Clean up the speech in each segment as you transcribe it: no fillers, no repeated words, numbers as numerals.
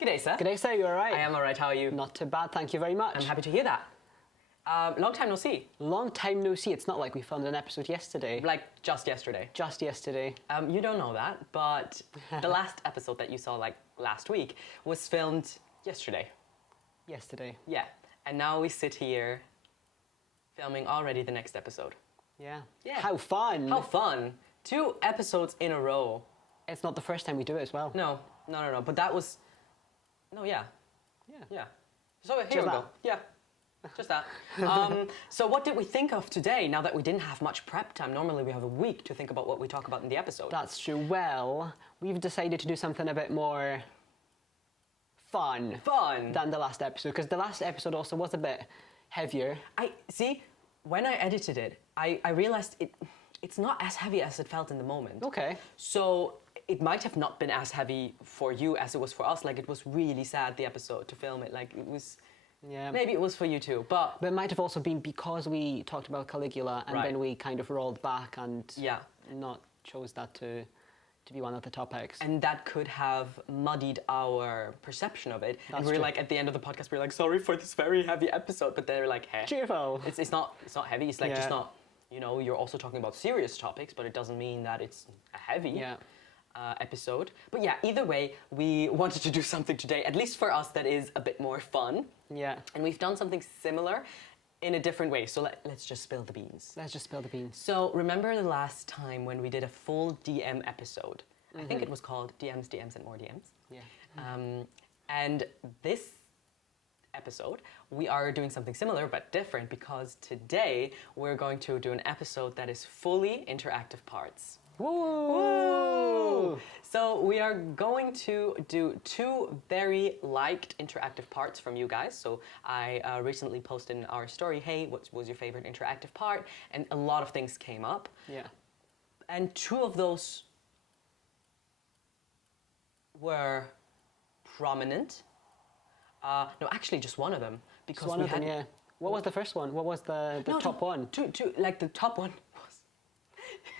G'day, sir. G'day, sir. You all right? I am all right. How are you? Not too bad, thank you very much. I'm happy to hear that. Long time no see. Long time no see. It's not like we filmed an episode yesterday. Like, just yesterday. Just yesterday. You don't know that, but the last episode that you saw, like, last week was filmed yesterday. Yesterday. Yeah. And now we sit here filming already the next episode. Yeah. Yeah. How fun. How fun. 2 episodes in a row. It's not the first time we do it as well. No. But that was... No, yeah. Yeah. Yeah. So here Just we that. go. Yeah. Just that. So what did we think of today, now that we didn't have much prep time? Normally we have a week to think about what we talk about in the episode. That's true. Well, we've decided to do something a bit more fun. Fun! Than the last episode, because the last episode also was a bit heavier. See, when I edited it, I realized it's not as heavy as it felt in the moment. Okay. So it might have not been as heavy for you as it was for us. Like, it was really sad, the episode, to film it. Like, it was... Yeah. Maybe it was for you too, but... But it might have also been because we talked about Caligula and Right. then we kind of rolled back and Yeah. not chose that to be one of the topics. And that could have muddied our perception of it. That's and we're true. like, at the end of the podcast, we're like, sorry for this very heavy episode. But they're like, hey. Cheerful. It's not heavy. It's like Yeah. just not, you know, you're also talking about serious topics, but it doesn't mean that it's a heavy Yeah. episode. But yeah, either way, we wanted to do something today, at least for us, that is a bit more fun. Yeah. And we've done something similar in a different way. So let's just spill the beans. Let's just spill the beans. So remember the last time when we did a full DM episode? I think it was called DMs, DMs, and more DMs. Yeah. And this episode, we are doing something similar but different, because today we're going to do an episode that is fully interactive parts. Woo! So we are going to do 2 very liked interactive parts from you guys. So I recently posted in our story, hey, what was your favorite interactive part? And a lot of things came up. Yeah. And 2 of those were prominent. No, actually just one of them. Because One we of them, had... yeah. What was the first one? What was the top one? Two, like the top one was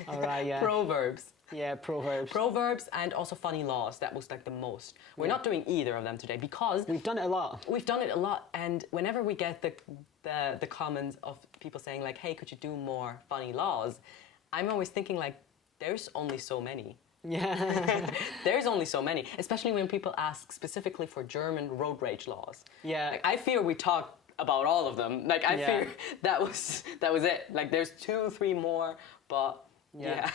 All right, yeah. Proverbs. Yeah, Proverbs. Proverbs and also funny laws. That was like the most. We're not doing either of them today because We've done it a lot. we've done it a lot, and whenever we get the comments of people saying like, hey, could you do more funny laws? I'm always thinking like, there's only so many. Yeah. There's only so many, especially when people ask specifically for German road rage laws. Yeah. Like, I fear we talked about all of them. Like, I fear that was it. Like, there's 2, 3 more, but yeah.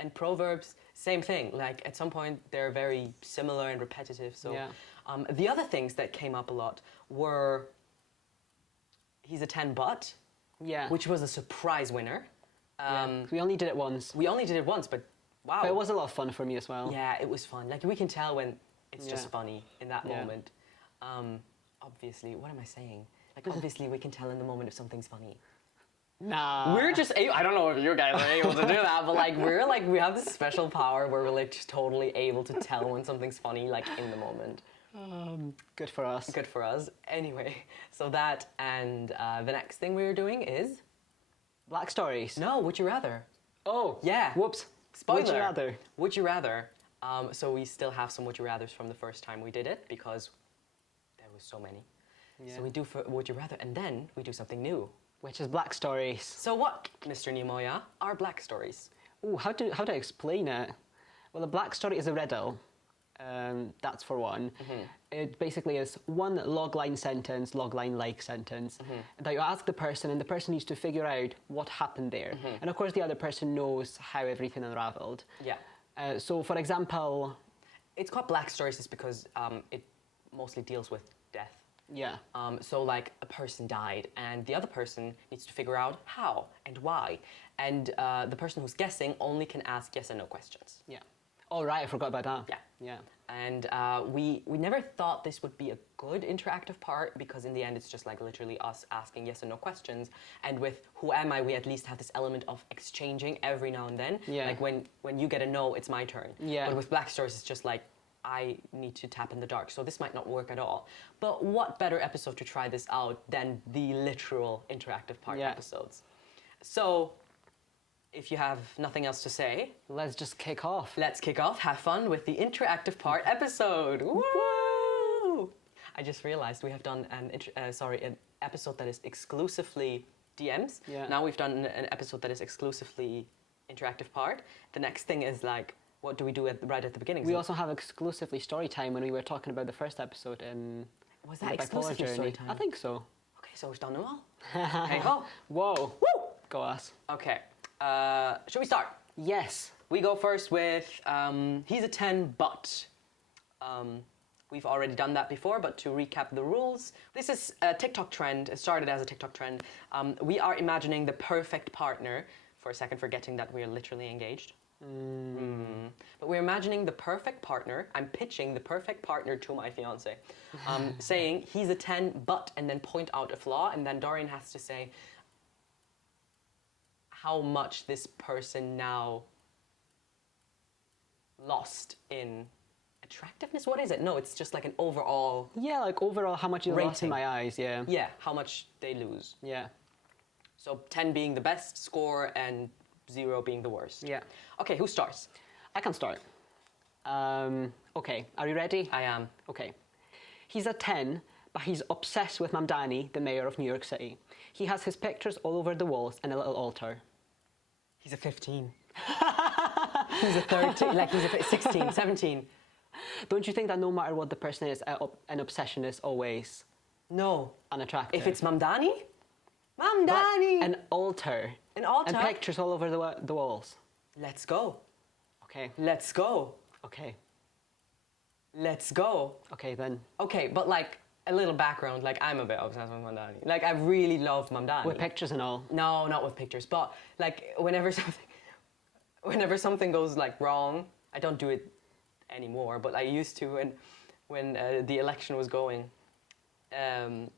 And Proverbs, same thing. Like, at some point, they're very similar and repetitive. So, the other things that came up a lot were, he's a 10 but, Yeah. which was a surprise winner. We only did it once. We only did it once, but wow. But it was a lot of fun for me as well. Yeah, it was fun. Like, we can tell when it's just Yeah. funny in that Yeah. moment. Obviously, what am I saying? Like, obviously, we can tell in the moment if something's funny. Nah. We're just I don't know if you guys are able to do that, but like, we have this special power where we're like just totally able to tell when something's funny, like in the moment. Good for us. Good for us. Anyway, so that, and the next thing we were doing is, Black stories. no, would you rather? Oh. Yeah. Whoops. Spoiler. Would you rather? Would you rather? So we still have some would you rathers from the first time we did it, because there was so many. Yeah. So we do for would you rather, and then we do something new. Which is black stories. So what, Mr. Nimoya, are black stories? Ooh, how to explain it? Well, a black story is a riddle. That's for one. It basically is one logline sentence, logline-like sentence, that you ask the person, and the person needs to figure out what happened there. And of course, the other person knows how everything unraveled. Yeah. So, for example, It's called black stories is because it mostly deals with death. yeah, So like a person died and the other person needs to figure out how and why. And the person who's guessing only can ask yes and no questions. yeah. All right, I forgot about that. Yeah. Yeah. And we never thought this would be a good interactive part, because in the end it's just like literally us asking yes and no questions. And with Who Am I, we at least have this element of exchanging every now and then. Yeah. Like when you get a no, it's my turn. Yeah. But with Black Stories, it's just like, I need to tap in the dark, so this might not work at all. But what better episode to try this out than the literal interactive part Yeah. episodes? So if you have nothing else to say, Let's just kick off. let's kick off. Have fun with the interactive part episode. Woo! I just realized we have done an episode that is exclusively DMs. Yeah. Now we've done an episode that is exclusively interactive part. The next thing is like, what do we do right at the beginning? We So- also have exclusively story time when we were talking about the first episode in Was the that bipolar exclusively journey. story time? I think so. Okay, so we've done them all. Hey ho! Whoa. Go us. Okay, should we start? Yes. We go first with he's a 10, but we've already done that before, but to recap the rules, this is a TikTok trend. It started as a TikTok trend. We are imagining the perfect partner, for a second forgetting that we're literally engaged. But we're imagining the perfect partner. I'm pitching the perfect partner to my fiance, saying he's a 10, but, and then point out a flaw, and then Dorian has to say how much this person now lost in attractiveness. What is it? No, it's just like an overall, Yeah, like overall, how much you lost in Rating. my eyes. Yeah. yeah, how much they lose. Yeah. So 10 being the best score and 0 being the worst. Yeah. Okay, who starts? I can start. Okay, are you ready? I am. Okay. He's a 10, but he's obsessed with Mamdani, the mayor of New York City. He has his pictures all over the walls and a little altar. He's a 15. He's a 13, like he's a 16, 17. Don't you think that no matter what the person is, an obsession is always No. unattractive? If it's Mamdani? But Mamdani! an altar. An altar? And pictures all over the walls. Let's go. Okay. Let's go. Okay. Let's go. Okay, then. Okay, but like a little background, like I'm a bit obsessed with Mamdani. Like I really love Mamdani. With pictures and all. No, not with pictures, but like whenever something goes like wrong, I don't do it anymore, but I used to when the election was going, and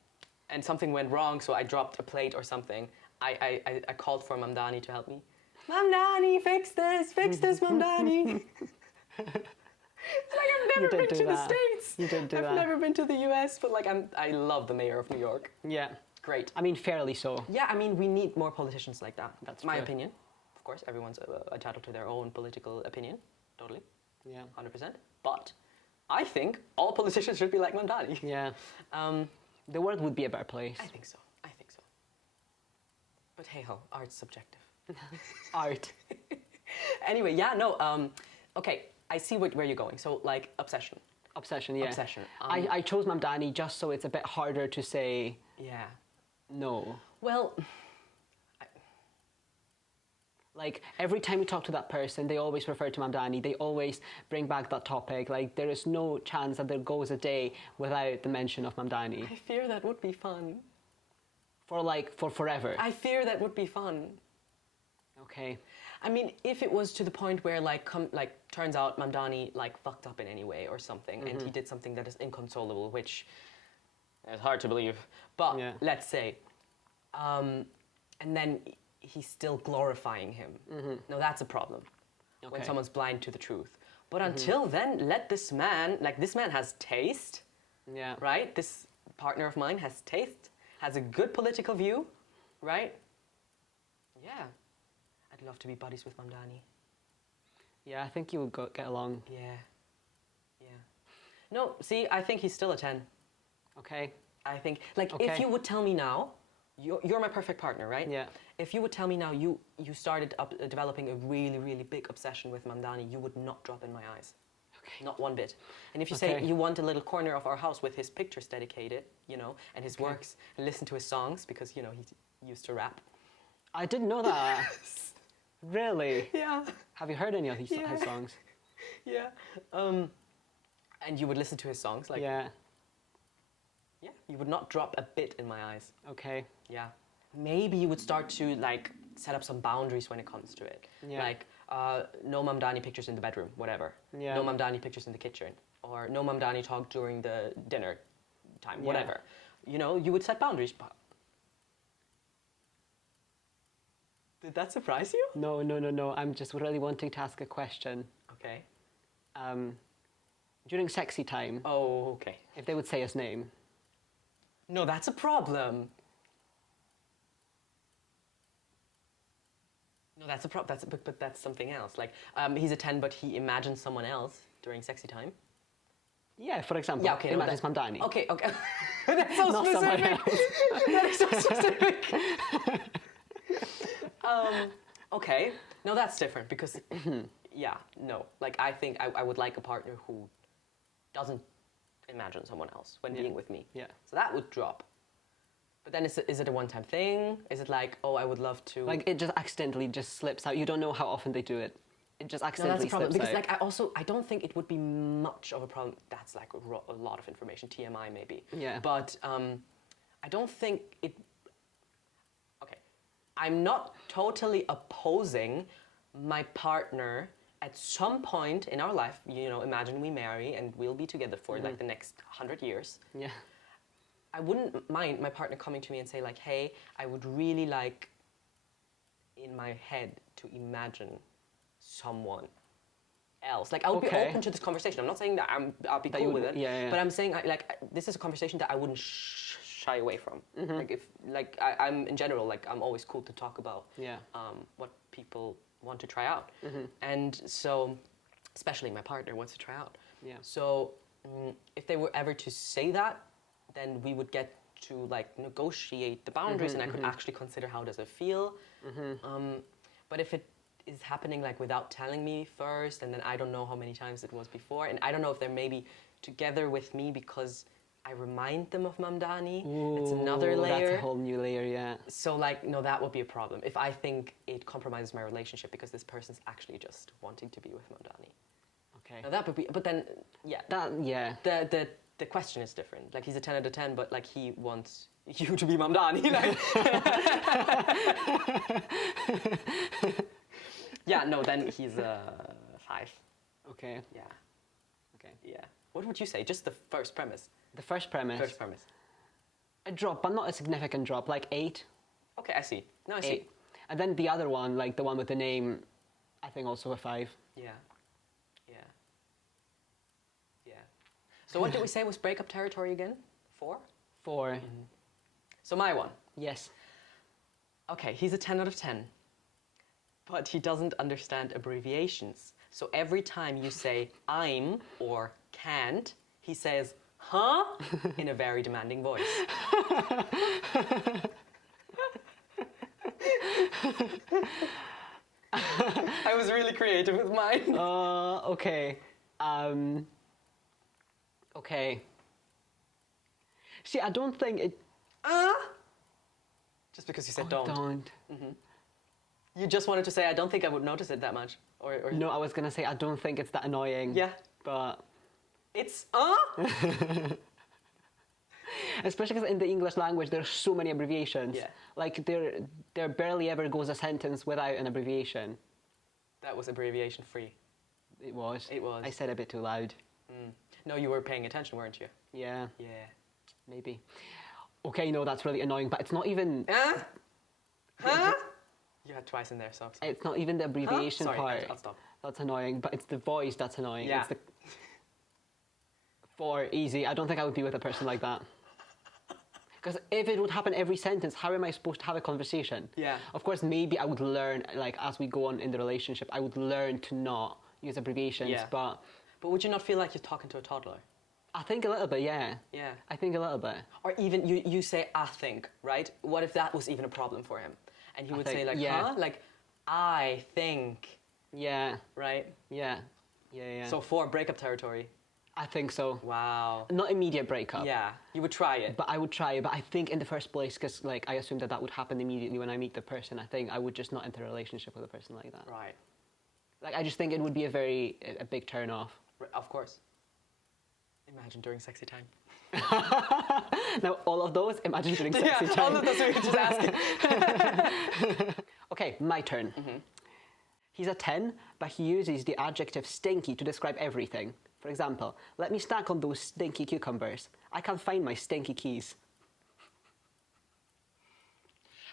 something went wrong, so I dropped a plate or something. I called for Mamdani to help me. Mamdani, fix this, Mamdani. It's like I've never been to the States. You did do that. I've never been to the US, but like I love the mayor of New York. Yeah. Great. I mean, fairly so. Yeah, I mean, we need more politicians like that. That's my true. opinion. Of course, everyone's entitled to their own political opinion. Totally. Yeah. 100%. But I think all politicians should be like Mamdani. Yeah. Um, The world would be a better place. I think so. But hey ho, art's subjective. Art. Anyway, yeah, no, okay, I see where you're going. So, like, obsession. Obsession, yeah. Obsession. I chose Mamdani just so it's a bit harder to say Yeah. no. Well, Like, every time we talk to that person, they always refer to Mamdani. They always bring back that topic. Like, there is no chance that there goes a day without the mention of Mamdani. I fear that would be fun. For forever. I fear that would be fun. Okay. I mean, if it was to the point where, turns out Mamdani, fucked up in any way or something, and he did something that is inconsolable, which is hard to believe. But, Yeah. let's say, and then he's still glorifying him. Now, that's a problem. When Okay. someone's blind to the truth. But until then, let this man, this man has taste, Yeah. right? This partner of mine has taste, has a good political view, right? Yeah. I'd love to be buddies with Mamdani. Yeah, I think you would get along. Yeah. Yeah. No, see, I think he's still a 10. Okay. I think, if Okay. you would tell me now, you're my perfect partner, right? Yeah. If you would tell me now you started developing a really, really big obsession with Mamdani, you would not drop in my eyes. Okay. Not one bit. And if you say Okay. you want a little corner of our house with his pictures dedicated, and his works, and listen to his songs, because, he used to rap. I didn't know that. Really? Yeah. Have you heard any of his songs? Yeah. And you would listen to his songs, Yeah. Yeah, you would not drop a bit in my eyes. Okay. Yeah. Maybe you would start to set up some boundaries when it comes to it. Yeah. No Mamdani pictures in the bedroom, whatever. Yeah. No Mamdani pictures in the kitchen. Or no Mamdani talk during the dinner time, Yeah. whatever. You would set boundaries. But did that surprise you? No. I'm just really wanting to ask a question. Okay. During sexy time, Oh, okay. if they would say his name. No, that's a problem. No, No, that's a problem. But that's something else. Like, he's a 10, but he imagines someone else during sexy time. Yeah, for example, Yeah, okay. imagine Mamdani. Okay. That's so Not someone specific. else. That is so specific. Okay. No, that's different because, yeah, no. Like, I think I would like a partner who doesn't imagine someone else when being with me. Yeah. So that would drop. But then is it a one-time thing? Is it like, oh, I would love to... Like, it just accidentally just slips out. You don't know how often they do it. It just No, accidentally that's a problem. slips Because, out. like, I don't think it would be much of a problem. That's, like, a lot of information. TMI, maybe. Yeah. But I don't think it... Okay. I'm not totally opposing my partner at some point in our life, you know, imagine we marry and we'll be together for, like, the next 100 years. Yeah. I wouldn't mind my partner coming to me and say, like, hey, I would really like, in my head, to imagine someone else. Like, I would be open to this conversation. I'm not saying that I'll be cool with it. Yeah. But I'm saying, like, this is a conversation that I wouldn't shy away from. Like, I'm, in general, like, I'm always cool to talk about what people want to try out. And so, especially my partner wants to try out. Yeah. So, if they were ever to say that, then we would get to, like, negotiate the boundaries and I could actually consider how does it feel. But if it is happening, like, without telling me first, and then I don't know how many times it was before, and I don't know if they're maybe together with me because I remind them of Mamdani. It's another layer. That's a whole new layer, yeah. So, like, no, that would be a problem. If I think it compromises my relationship because this person's actually just wanting to be with Mamdani. Okay. Now that would be, but then, yeah. The question is different. Like, he's a 10 out of 10, but, like, he wants you to be Mamdani. Like. Yeah, no, then he's a 5. Okay. Yeah. Okay. Yeah. What would you say? Just the first premise. The first premise. First premise. A drop, but not a significant drop, like 8. Okay, I see. No, I see. 8. And then the other one, like the one with the name, I think also a 5. Yeah. So what did we say was breakup territory again? 4? 4. So my one. Yes. Okay, he's a 10 out of 10. But he doesn't understand abbreviations. So every time you say I'm or can't, he says, huh? In a very demanding voice. I was really creative with mine. Okay. Okay. See, I don't think it... Just because you said don't. Don't. You just wanted to say, I don't think I would notice it that much. Or No, I was going to say, I don't think it's that annoying. Yeah. But... It's, Especially because in the English language, there's so many abbreviations. Yeah. Like, there barely ever goes a sentence without an abbreviation. That was abbreviation free. It was. It was. I said a bit too loud. No, you were paying attention, weren't you? Yeah. Yeah. Maybe. Okay, no, that's really annoying, but it's not even... Huh? You had twice in there, so... It's not even the abbreviation Sorry, part. I'll stop. That's annoying, but it's the voice that's annoying. Yeah. It's the... 4, easy. I don't think I would be with a person like that. Because if it would happen every sentence, how am I supposed to have a conversation? Yeah. Of course, maybe I would learn, like, as we go on in the relationship, I would learn to not use abbreviations, Yeah. but... But would you not feel like you're talking to a toddler? I think a little bit, yeah. Yeah. I think a little bit. Or even, you say, I think, right? What if that was even a problem for him? And he would say, like, yeah. huh? Like, I think, Yeah. right? Yeah. So 4, breakup territory. I think so. Wow. Not immediate breakup. Yeah, you would try it. But I would try it. But I think in the first place, because like I assume that would happen immediately when I meet the person, I think I would just not enter a relationship with a person like that. Right. Like I just think it would be a big turn off. Of course. Imagine during sexy time. Now all of those, imagine during sexy time. all of those we were just asking. Okay, my turn. He's a 10, but he uses the adjective stinky to describe everything. For example, let me snack on those stinky cucumbers. I can't find my stinky keys.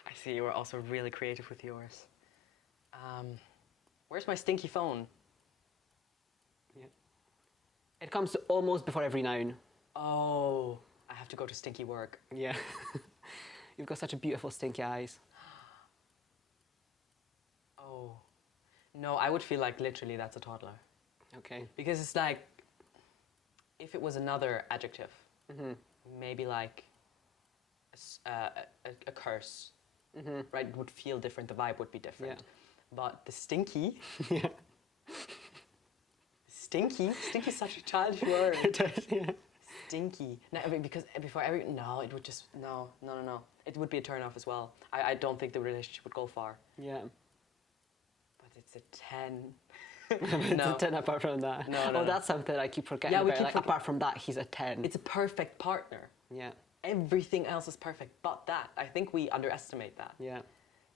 I see you were also really creative with yours. Where's my stinky phone? Yeah. It comes almost before every noun. Oh, I have to go to stinky work. Yeah. You've got such a beautiful stinky eyes. Oh. No, I would feel like literally that's a toddler. Okay. Because it's like, if it was another adjective, maybe like a curse, right? It would feel different, the vibe would be different. Yeah. But the stinky, Yeah. stinky's such a childish word. It does, yeah. Stinky. No, I mean, because before every, no, it would just, no. It would be a turn off as well. I don't think the relationship would go far. Yeah. But it's a 10. It's a 10 apart from that. No. Oh, that's something I keep forgetting Yeah, we about. keep Like, apart from that, he's a 10. It's a perfect partner. Yeah. Everything else is perfect, but that. I think we underestimate that. Yeah.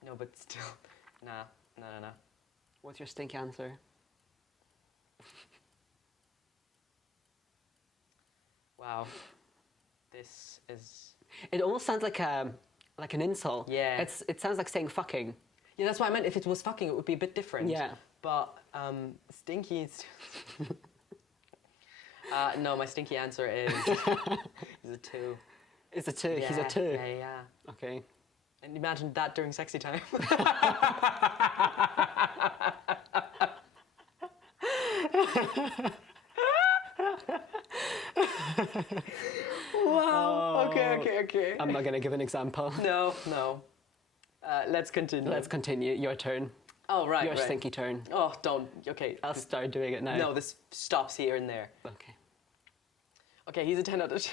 No, but still, nah. What's your stink answer? Wow. This is... It almost sounds like an insult. Yeah. It sounds like saying fucking. Yeah, that's what I meant. If it was fucking, it would be a bit different. Yeah. But stinky is... no, my stinky answer is a 2. It's a 2. Yeah, He's a 2. Yeah. Okay. And imagine that during sexy time. Wow. Oh. Okay. I'm not going to give an example. No. Let's continue. Let's continue. Your turn. Oh, right. Your right. stinky turn. Oh, don't. Okay. I'll start doing it now. No, this stops here and there. Okay. Okay, he's a 10 out of 10.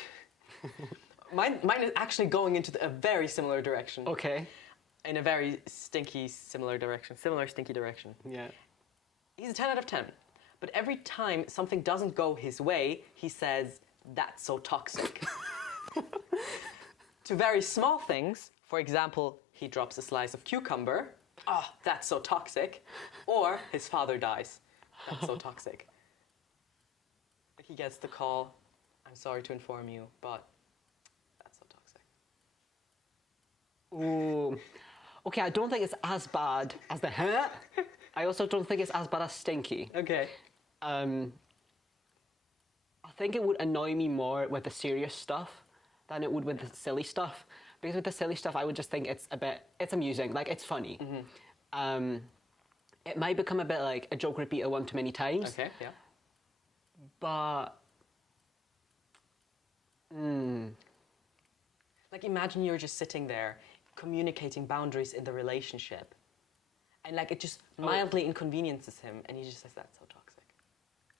Mine is actually going into a very similar direction. Okay. In a very stinky, similar direction. Similar stinky direction. Yeah. He's a 10 out of 10. But every time something doesn't go his way, he says, "That's so toxic." To very small things, for example, he drops a slice of cucumber. "Oh, that's so toxic." Or his father dies. "That's so toxic." He gets the call, "I'm sorry to inform you, but that's so toxic." Ooh. Okay, I don't think it's as bad as the huh. I also don't think it's as bad as stinky. Okay. I think it would annoy me more with the serious stuff than it would with the silly stuff. Because with the silly stuff, I would just think it's amusing, like it's funny. It might become a bit like a joke repeater one too many times. Okay, yeah. But, Like imagine you're just sitting there communicating boundaries in the relationship. And like it just mildly inconveniences him and he just says, "That's so toxic."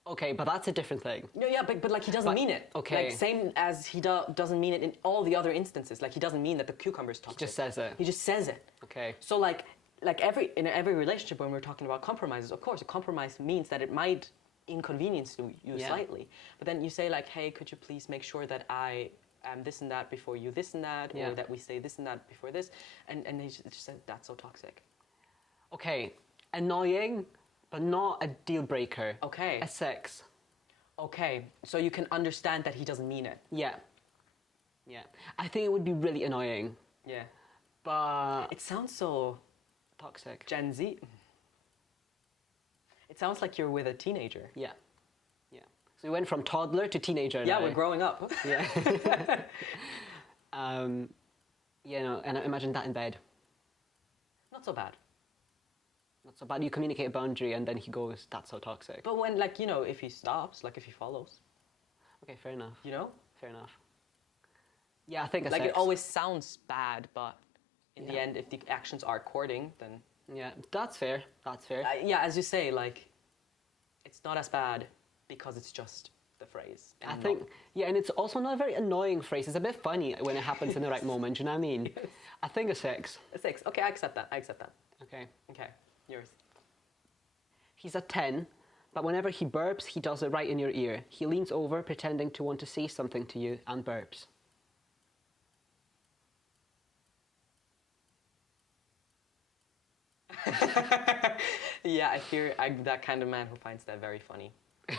okay, but that's a different thing. No, yeah, but like he doesn't mean it. okay. Like same as he doesn't mean it in all the other instances. Like he doesn't mean that the cucumber is toxic. He just says it. He just says it. Okay. So like in every relationship when we're talking about compromises, of course, a compromise means that it might inconvenience you slightly. But then you say like, "Hey, could you please make sure that I am this and that before you this and that, or that we say this and that before this," and he just said, "That's so toxic." Okay, annoying, but not a deal breaker. Okay. A 6. Okay, so you can understand that he doesn't mean it. Yeah. I think it would be really annoying, Yeah. but It sounds so toxic. Gen Z. It sounds like you're with a teenager. Yeah. So we went from toddler to teenager. Yeah, now. we're growing up. Yeah. And imagine that in bed. Not so bad. Not so bad. You communicate a boundary, and then he goes, "That's so toxic." But when, like, you know, if he stops, like if he follows, Okay, fair enough. you know? Fair enough. Yeah, I think a Like 6. it always sounds bad, but in the end, if the actions are courting, then... Yeah, that's fair. That's fair. yeah, as you say, like, it's not as bad because it's just the phrase. I and think, not- yeah, and it's also not a very annoying phrase. It's a bit funny when it happens in the right moment. Do you know what I mean? Yes. I think a 6. A 6. Okay, I accept that. Okay. Okay, yours. He's a 10, but whenever he burps, he does it right in your ear. He leans over, pretending to want to say something to you, and burps. Yeah, I fear I'm that kind of man who finds that very funny.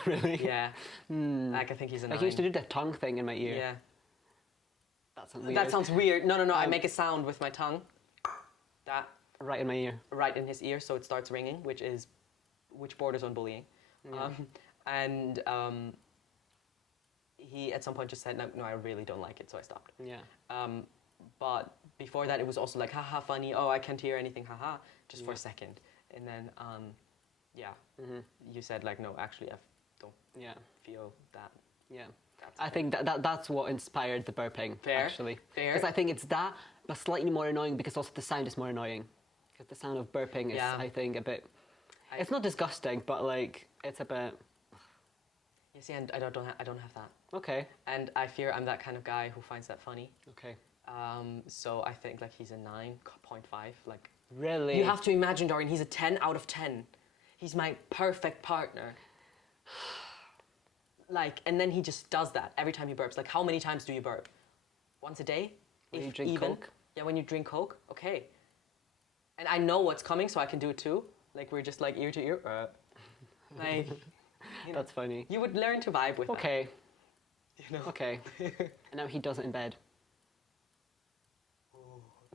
Really? Yeah. Like, I think he's annoying. Like he used to do the tongue thing in my ear. Yeah. That sounds weird. That sounds weird. No. I make a sound with my tongue. That Right in my ear. right in his ear, so it starts ringing, which borders on bullying. Yeah. He at some point just said, no, I really don't like it, so I stopped. Yeah. But before that, it was also like, haha, funny. Oh, I can't hear anything, haha, just for a second. And then, you said like, no, actually, I don't Yeah. feel that. Yeah. That's I think that's what inspired the burping, Fair. actually. Fair. Because I think it's that, but slightly more annoying because also the sound is more annoying. Because the sound of burping is, I think, a bit... It's not disgusting, but like, it's a bit... You see, and I don't have that. Okay. And I fear I'm that kind of guy who finds that funny. Okay. So I think like he's a 9.5. Like, Really? you have to imagine, Dorian, he's a 10 out of 10. He's my perfect partner. Like, and then he just does that every time he burps. Like, how many times do you burp? Once a day? When you drink Coke? Yeah, when you drink Coke. Okay. And I know what's coming, so I can do it too. Like, we're just like ear to ear. Like, you know, That's funny. you would learn to vibe with Okay. that. You know? Okay. And now he does it in bed.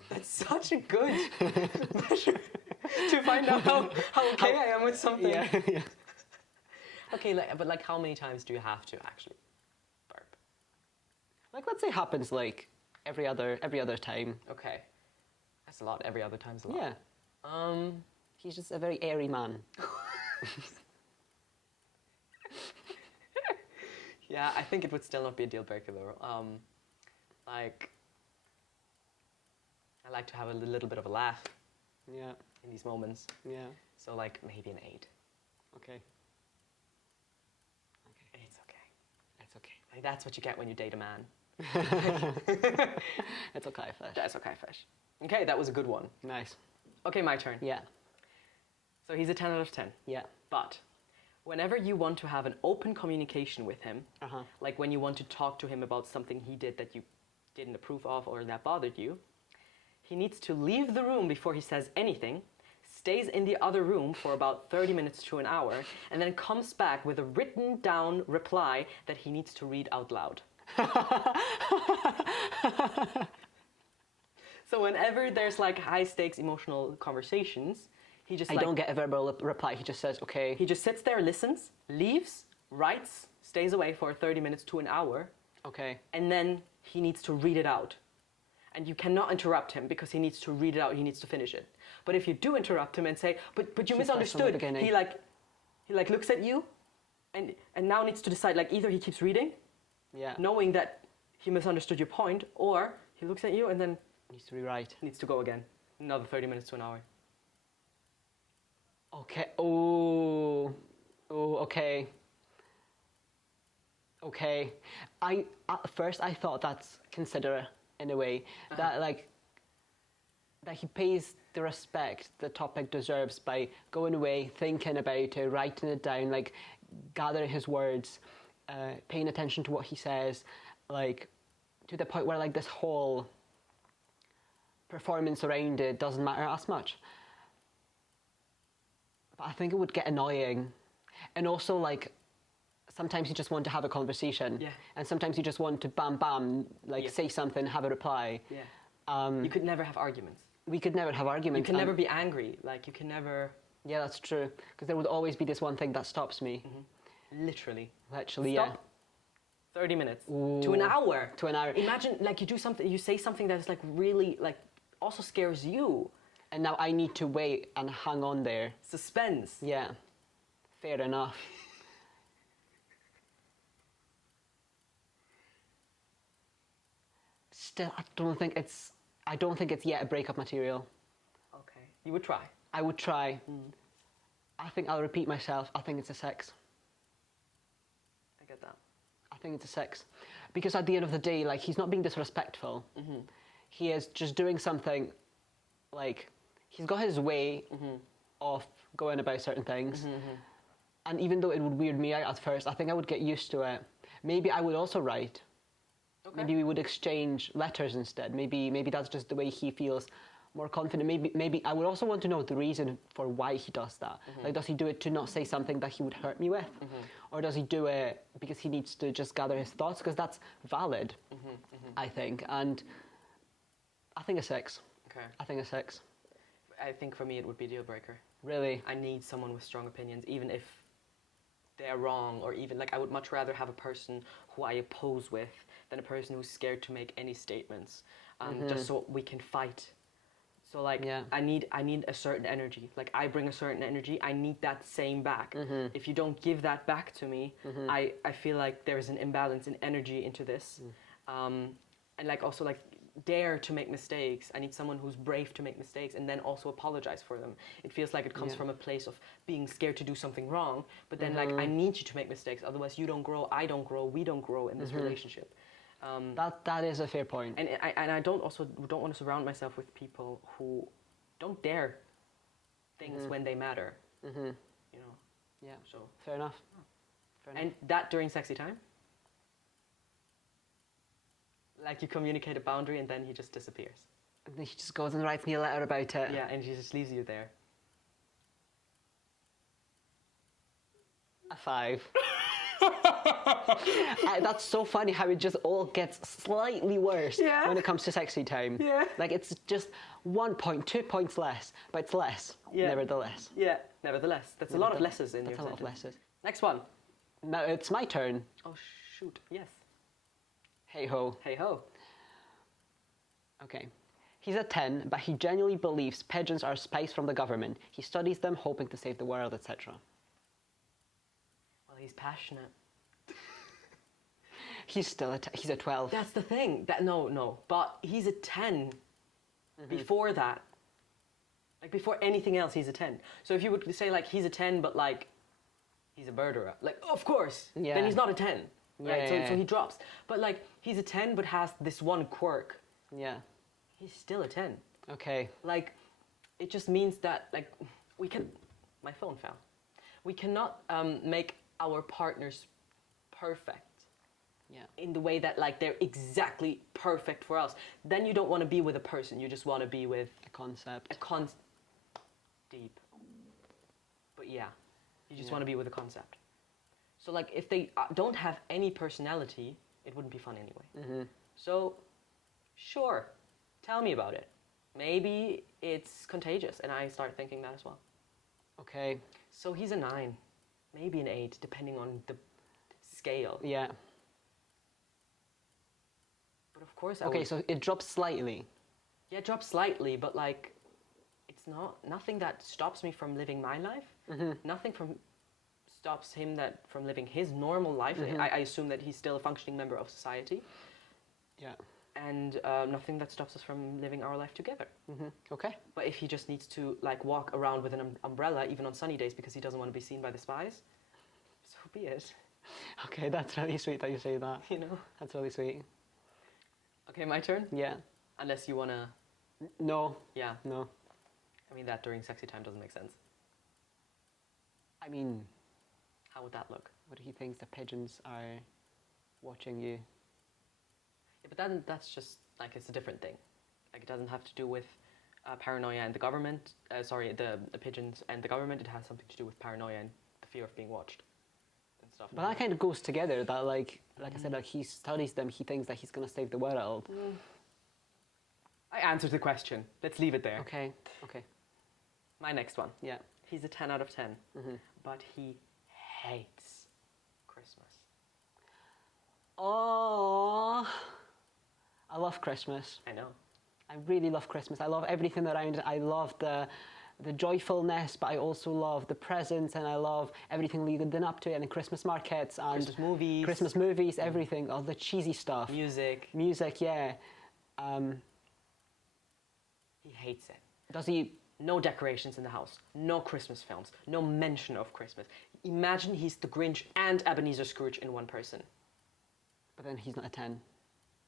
That's such a good measure to find out how okay I am with something. Yeah. Yeah. Okay, but like how many times do you have to actually burp? Like, let's say happens like every other time. Okay. That's a lot. Every other time's a lot. Yeah. He's just a very airy man. Yeah, I think it would still not be a deal breaker though. Like, I like to have a little bit of a laugh Yeah. in these moments. Yeah. So like maybe an 8. Okay. It's okay. It's okay. Like that's what you get when you date a man. It's okay, Fish. That's okay, fish. Okay, that was a good one. Nice. Okay, my turn. Yeah. So he's a 10 out of 10. Yeah. But whenever you want to have an open communication with him, Uh-huh. like when you want to talk to him about something he did that you didn't approve of or that bothered you, he needs to leave the room before he says anything, stays in the other room for about 30 minutes to an hour, and then comes back with a written down reply that he needs to read out loud. So whenever there's like high stakes emotional conversations, he just I don't get a verbal reply. He just says, okay. he just sits there, listens, leaves, writes, stays away for 30 minutes to an hour, Okay. and then he needs to read it out. And you cannot interrupt him because he needs to read it out, he needs to finish it. But if you do interrupt him and say, but you He starts from the misunderstood, beginning. he looks at you and now needs to decide, like either he keeps reading, Yeah. knowing that he misunderstood your point, or he looks at you and then Needs to rewrite. needs to go again. Another 30 minutes to an hour. Okay. Oh. Oh. Okay. Okay. At first I thought that's considerate in a way that like that he pays the respect the topic deserves by going away, thinking about it, writing it down, like gathering his words, paying attention to what he says, like to the point where like this whole performance around it doesn't matter as much. But I think it would get annoying. And also, like, sometimes you just want to have a conversation. Yeah. And sometimes you just want to bam, like, Yeah. say something, have a reply. Yeah. You could never have arguments. We could never have You arguments. can never be angry. Like, you can never... Yeah, that's true. Because there would always be this one thing that stops me. Literally. Literally, Stop. yeah. 30 minutes. Ooh. To an hour. To an hour. Imagine, like, you do something, you say something that is, like, really, like, also scares you. And now I need to wait and hang on there. Suspense. Yeah. Fair enough. Still, I don't think it's yet a breakup material. Okay. You would try. I would try. I think I'll repeat myself. I think it's a 6. I get that. I think it's a 6. Because at the end of the day, like, he's not being disrespectful. He is just doing something, like, he's got his way of going about certain things. And even though it would weird me out at first, I think I would get used to it. Maybe I would also write. Okay. Maybe we would exchange letters instead. Maybe that's just the way he feels more confident. Maybe I would also want to know the reason for why he does that. Like, does he do it to not say something that he would hurt me with? Or does he do it because he needs to just gather his thoughts? Because that's valid, I think. And I think a 6. Okay. I think a 6. I think for me it would be a deal breaker. Really? I need someone with strong opinions, even if they're wrong, or even, like, I would much rather have a person who I oppose with than a person who's scared to make any statements, just so we can fight So like Yeah. I need a certain energy. Like I bring a certain energy. I need that same back. If you don't give that back to me, I feel like there is an imbalance in energy into this. And like also like dare to make mistakes. I need someone who's brave to make mistakes and then also apologize for them. It feels like it comes from a place of being scared to do something wrong, but then like I need you to make mistakes. Otherwise you don't grow, I don't grow, we don't grow in this relationship. That is a fair point. And I don't want to surround myself with people who don't dare things when they matter. You know. Yeah. So Fair enough. Fair enough. and that during sexy time. Like you communicate a boundary and then he just disappears. And then he just goes and writes me a letter about it. Yeah, and he just leaves you there. A 5. That's so funny how it just all gets slightly worse when it comes to sexy time. Yeah. Like it's just 1 point, 2 points less, but it's less, nevertheless. Yeah, nevertheless. That's a lot of lesses in your That's a lot of sentence. lesses. Next one. Now it's my turn. Oh shoot, yes. Hey ho. Hey ho. Okay. He's a 10, but he genuinely believes pigeons are spies from the government. He studies them, hoping to save the world, etc. Well, he's passionate. He's still he's a 12. That's the thing. No. But he's a 10 before that. Like before anything else, he's a 10. So if you would say like he's a 10, but like he's a murderer, like of course, Yeah. then he's not a 10. Right? Yeah. So he drops. But like he's a 10, but has this one quirk. Yeah. He's still a 10. Okay. Like it just means that like we can. My phone fell. We cannot make our partners perfect. Yeah. In the way that like they're exactly perfect for us. Then you don't want to be with a person. You just want to be with A concept. deep. But yeah, you just want to be with a concept. So like if they don't have any personality, it wouldn't be fun anyway. So sure, tell me about it. Maybe it's contagious, and I start thinking that as well. Okay. So he's a 9, maybe an 8, depending on the scale. Yeah. But of course, Okay, so it drops slightly. Yeah, it drops slightly, but like, it's nothing that stops me from living my life. Nothing stops him from living his normal life. I assume that he's still a functioning member of society. Yeah. And nothing that stops us from living our life together. Okay. But if he just needs to like walk around with an umbrella, even on sunny days, because he doesn't want to be seen by the spies, so be it. Okay, that's really sweet that you say that. You know. That's really sweet. Okay, my turn. Yeah. Unless you wanna. No. Yeah. No. I mean that during sexy time doesn't make sense. I mean, How would that look? what he thinks the pigeons are watching you. Yeah, but then that's just like it's a different thing. Like it doesn't have to do with paranoia and the government. The pigeons and the government. It has something to do with paranoia and the fear of being watched and stuff. But that kind of goes together. That like I said, like he studies them. He thinks that he's gonna save the world. I answered the question. Let's leave it there. Okay. Okay. My next one. Yeah. He's a 10 out of 10, but he hates Christmas. Oh, I love Christmas. I know. I really love Christmas. I love everything around it. I love the joyfulness, but I also love the presents, and I love everything leading up to it, and the Christmas markets and Christmas movies, everything, all the cheesy stuff. music. Yeah. He hates it. Does he? No decorations in the house. No Christmas films. No mention of Christmas. Imagine he's the Grinch and Ebenezer Scrooge in one person. But then he's not a 10.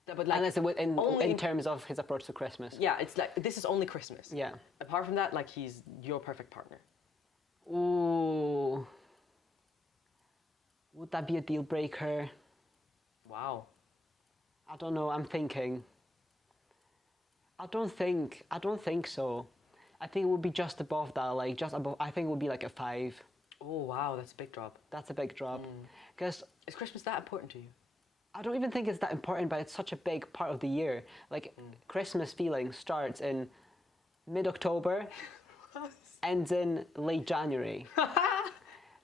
But like, Unless in terms of his approach to Christmas. yeah, it's like this is only Christmas. Yeah. Apart from that, like he's your perfect partner. Ooh. Would that be a deal breaker? Wow. I don't know. I'm thinking. I don't think so. I think it would be just above that, like just above. I think it would be like a 5. Oh wow, that's a big drop. That's a big drop. Because Is Christmas that important to you? I don't even think it's that important, but it's such a big part of the year. Like Christmas feeling starts in mid-October, ends in late January.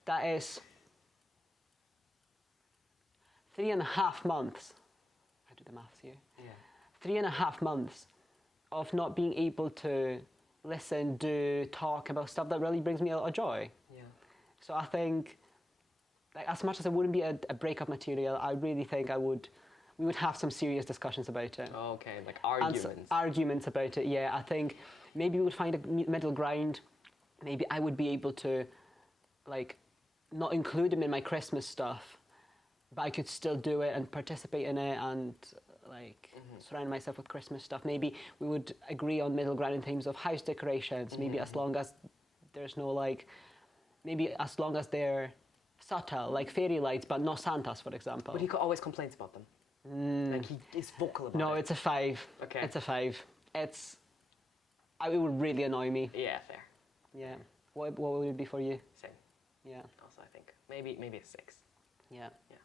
That is 3.5 months. I do the maths here. Yeah. 3.5 months of not being able to listen, do, talk about stuff that really brings me a lot of joy. Yeah. So I think, like, as much as it wouldn't be a breakup material, I really think we would have some serious discussions about it. Oh, okay, like arguments. Arguments about it, yeah. I think maybe we would find a middle ground. Maybe I would be able to, like, not include him in my Christmas stuff, but I could still do it and participate in it and, like, surround myself with Christmas stuff. Maybe we would agree on middle ground in terms of house decorations. Maybe as long as there's no, like, maybe as long as they're subtle, like fairy lights, but not Santa's, for example. But he always complains about them. Like he is vocal about it. No, it's a 5. Okay. It's a 5. It would really annoy me. Yeah, fair. Yeah. What would it be for you? Same. Yeah. Also, I think maybe a 6. Yeah. Yeah.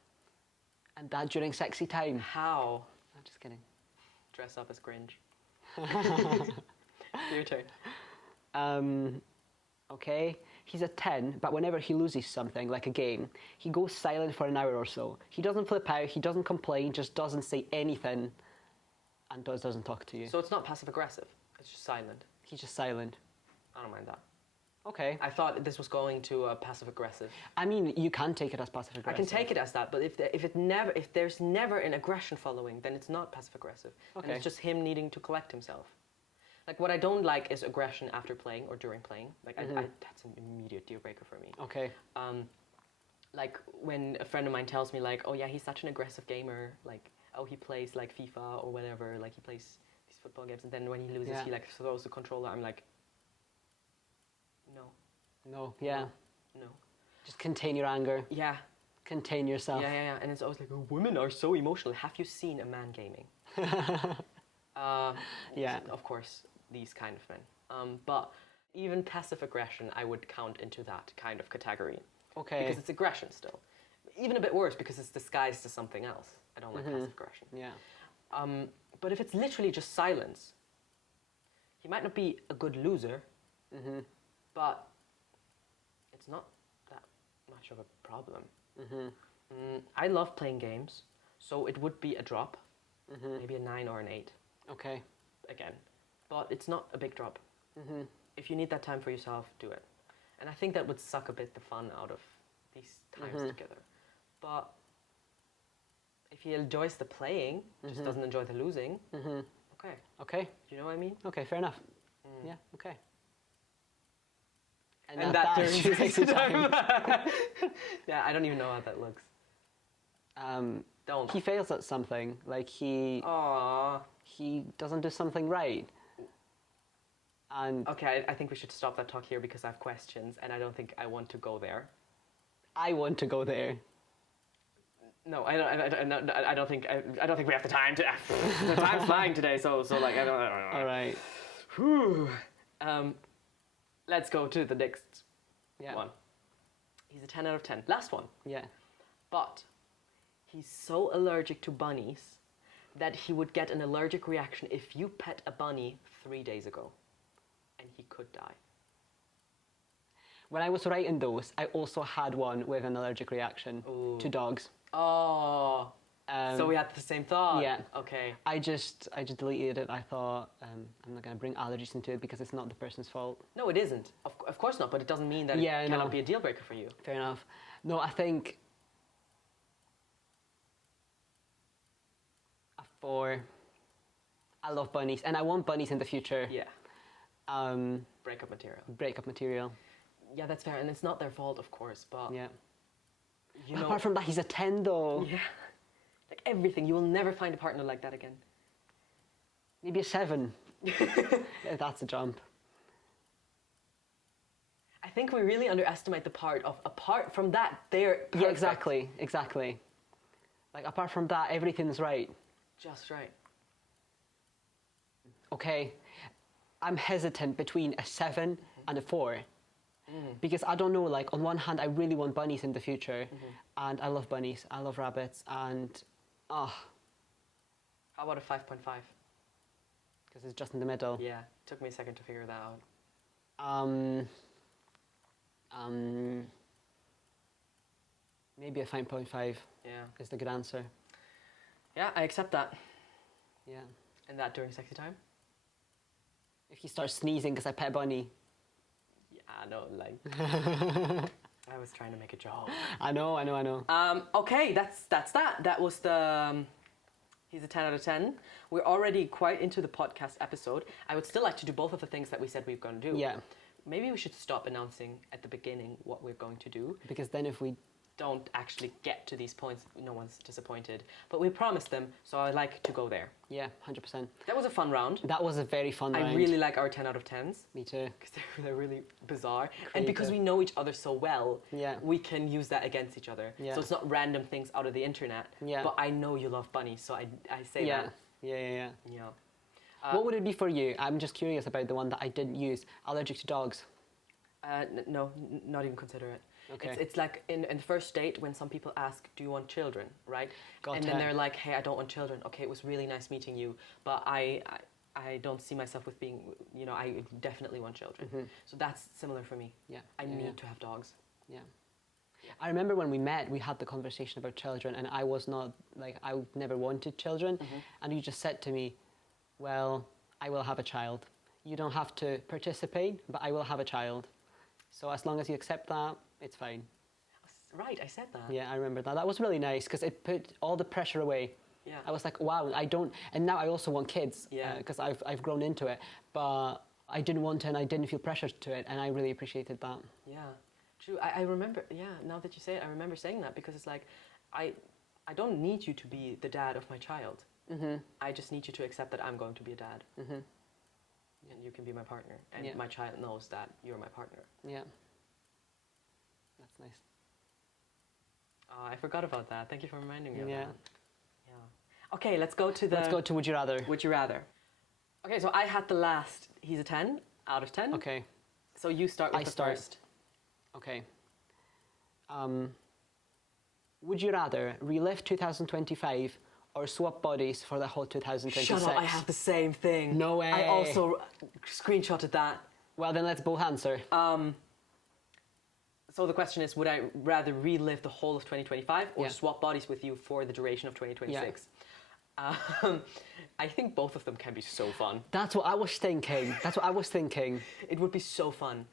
And that during sexy time. How? I'm just kidding. Dress up as Grinch. Your turn. Okay. He's a 10, but whenever he loses something, like a game, he goes silent for an hour or so. He doesn't flip out, he doesn't complain, just doesn't say anything, and doesn't talk to you. So it's not passive aggressive. It's just silent. He's just silent. I don't mind that. Okay. I thought this was going to a passive aggressive. I mean, you can take it as passive aggressive. I can take it as that, but if there's never an aggression following, then it's not passive aggressive. Okay. And it's just him needing to collect himself. Like what I don't like is aggression after playing or during playing. Like that's an immediate deal breaker for me. Okay. Like when a friend of mine tells me like, oh yeah, he's such an aggressive gamer. Like, oh, he plays like FIFA or whatever. Like he plays these football games, and then when he loses, he like throws the controller. I'm like, no. No. Yeah. No. Just contain your anger. Yeah. Contain yourself. Yeah. And it's always like, oh, women are so emotional. Have you seen a man gaming? Yeah. Of course, these kind of men. But even passive aggression, I would count into that kind of category. Okay. Because it's aggression still. Even a bit worse because it's disguised as something else. I don't like passive aggression. Yeah. But if it's literally just silence, he might not be a good loser, but it's not that much of a problem. I love playing games, so it would be a drop, maybe a 9 or an 8. Okay. Again, but it's not a big drop. If you need that time for yourself, do it. And I think that would suck a bit the fun out of these times together. But if he enjoys the playing, just doesn't enjoy the losing, okay. Okay. Do you know what I mean? Okay, fair enough. Yeah, okay. And that during sexy time. Yeah, I don't even know how that looks. Don't. He fails at something, like he doesn't do something right. And okay, I think we should stop that talk here because I have questions and I don't think I want to go there. I want to go there. No, I don't think we have the time to. The time's flying today, so like I don't. All right. Whew. Let's go to the next one. He's a 10 out of 10. Last one. Yeah. But he's so allergic to bunnies that he would get an allergic reaction if you pet a bunny 3 days ago, and he could die. When I was writing those, I also had one with an allergic reaction to dogs. Oh. So we had the same thought. Yeah. Okay. I just deleted it. I thought I'm not going to bring allergies into it because it's not the person's fault. No, it isn't. Of course not. But it doesn't mean that it cannot be a deal breaker for you. Fair enough. No, I think a 4. I love bunnies, and I want bunnies in the future. Yeah. Breakup material. Breakup material. Yeah, that's fair, and it's not their fault, of course. But yeah. You know, apart from that, he's a 10 though. Yeah. Like everything, you will never find a partner like that again. Maybe a 7. That's a jump. I think we really underestimate the part of, apart from that, they're perfect. Yeah, exactly. Like, apart from that, everything's right. Just right. Okay, I'm hesitant between a 7 and a 4. Because I don't know, like, on one hand, I really want bunnies in the future. And I love bunnies, I love rabbits, and, How about a 5.5? Because it's just in the middle. Yeah, took me a second to figure that out. Maybe a 5.5 is the good answer. Yeah, I accept that. Yeah. And that during sexy time? If he starts sneezing because I pet Bunny. Yeah, no, like I was trying to make a joke. I know. Okay, that's that. That was the. He's a 10 out of 10. We're already quite into the podcast episode. I would still like to do both of the things that we said we were going to do. Yeah. Maybe we should stop announcing at the beginning what we're going to do. Because then if we don't actually get to these points, no one's disappointed. But we promised them, so I like to go there. Yeah, 100%. That was a fun round. That was a very fun round. I really like our 10 out of 10s. Me too. Because they're really bizarre. Creative. And because we know each other so well, Yeah. we can use that against each other. Yeah. So it's not random things out of the internet. Yeah. But I know you love bunnies, so I say Yeah. that. Yeah. Yeah. What would it be for you? I'm just curious about the one that I didn't use. Allergic to dogs. No, not even consider it. Okay. It's like in the first date when some people ask, do you want children, right? Got and it. then they're like, hey, I don't want children. Okay, it was really nice meeting you, but I don't see myself with being, I definitely want children. So that's similar for me. Yeah. I yeah, need to have dogs. Yeah. I remember when we met, we had the conversation about children, and I was not, like, I never wanted children. And you just said to me, well, I will have a child. You don't have to participate, but I will have a child. So as long as you accept that, it's fine. Right, I said that. Yeah, I remember that. That was really nice because it put all the pressure away. Yeah. I was like, wow, I don't, and now I also want kids. Yeah. Because I've grown into it, but I didn't want to, and I didn't feel pressured to it, and I really appreciated that. Yeah, true. I remember, now that you say it, I remember saying that because it's like, I don't need you to be the dad of my child. I just need you to accept that I'm going to be a dad. And you can be my partner. And my child knows that you're my partner. Yeah. That's nice. I forgot about that. Thank you for reminding me of Yeah. that. Yeah. Okay, let's go to the... Let's go to Would You Rather. Would you rather? Okay, so I had the last. He's a 10 out of 10. Okay. So you start with the first. Okay. Would you rather relive 2025 or swap bodies for the whole 2026? Shut up, I have the same thing. No way. I also screenshotted that. Well, then let's both answer. So the question is, would I rather relive the whole of 2025 or Yeah. swap bodies with you for the duration of 2026? I think both of them can be so fun. That's what I was thinking. It would be so fun.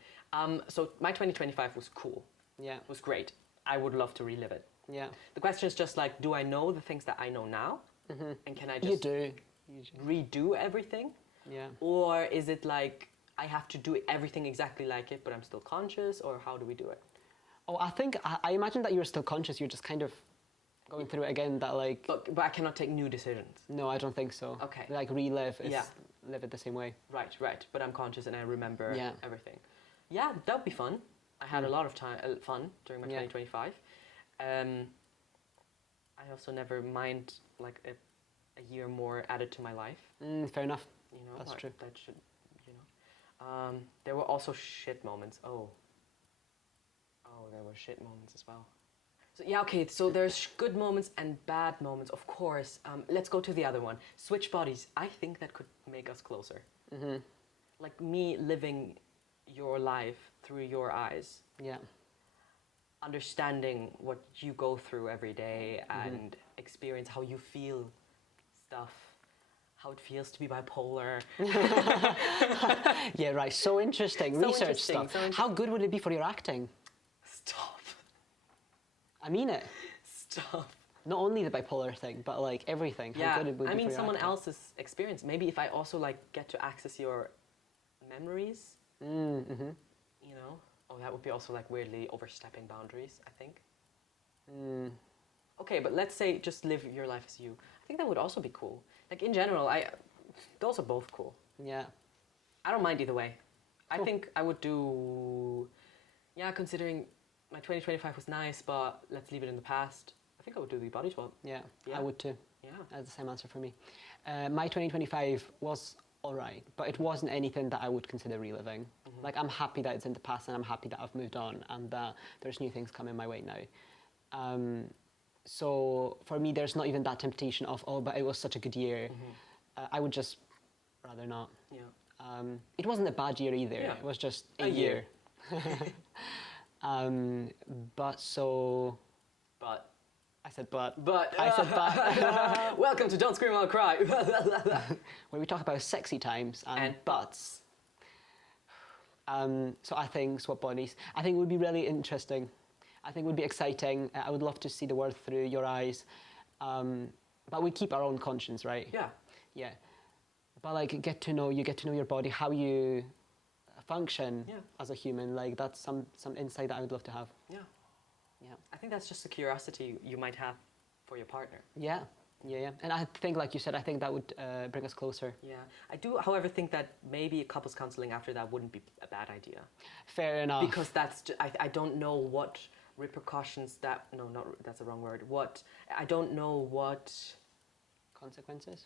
So my 2025 was cool. Yeah. It was great. I would love to relive it. Yeah. The question is just like, do I know the things that I know now? And can I You just do. redo everything? Yeah. Or is it like I have to do everything exactly like it, but I'm still conscious? Or how do we do it? Oh, I imagine that you're still conscious. You're just kind of going through it again. That like. But I cannot take new decisions. No, I don't think so. Okay. Like relive is Yeah. live it the same way. Right. But I'm conscious and I remember Yeah. everything. Yeah, that would be fun. I had a lot of fun during my 2025. I also never mind like a year more added to my life. Fair enough. That's like, true. That should, there were also shit moments. Oh, there were shit moments as well. So yeah, okay. So there's good moments and bad moments, of course. Let's go to the other one. Switch bodies. I think that could make us closer. Like me living your life through your eyes. Yeah. Understanding what you go through every day and experience how you feel stuff, how it feels to be bipolar. Yeah, right. So interesting. So Research interesting, stuff. so interesting. How good would it be for your acting? Stop. I mean it. Stop. Not only the bipolar thing, but like everything. How Yeah, good it would I be mean for your someone acting. else's experience. Maybe if I also like get to access your memories, Oh, that would be also like weirdly overstepping boundaries, I think. Okay, but let's say just live your life as you. I think that would also be cool. Like in general, those are both cool. Yeah. I don't mind either way. Cool. I think I would do, considering my 2025 was nice, but let's leave it in the past. I think I would do the body swap. Yeah, Yeah. I would too. Yeah. That's the same answer for me. My 2025 was all right, but it wasn't anything that I would consider reliving. Like, I'm happy that it's in the past, and I'm happy that I've moved on, and that there's new things coming my way now. So for me, there's not even that temptation of, oh, but it was such a good year. I would just rather not. Yeah. It wasn't a bad year either. Yeah. It was just a A year. year. But. I said but. But. I said but. Welcome to Don't Scream, I'll Cry. Where we talk about sexy times and And butts. So I think swap bodies. I think it would be really interesting. I think it would be exciting. I would love to see the world through your eyes. But we keep our own conscience, right? Yeah. Yeah. But like, get to know your body, how you function as a human. Like, that's some insight that I would love to have. Yeah. Yeah. I think that's just a curiosity you might have for your partner. Yeah. Yeah, yeah. And I think, like you said, I think that would bring us closer. Yeah. I do, however, think that maybe a couples counseling after that wouldn't be a bad idea. Fair enough. Because I don't know what repercussions that's the wrong word. I don't know what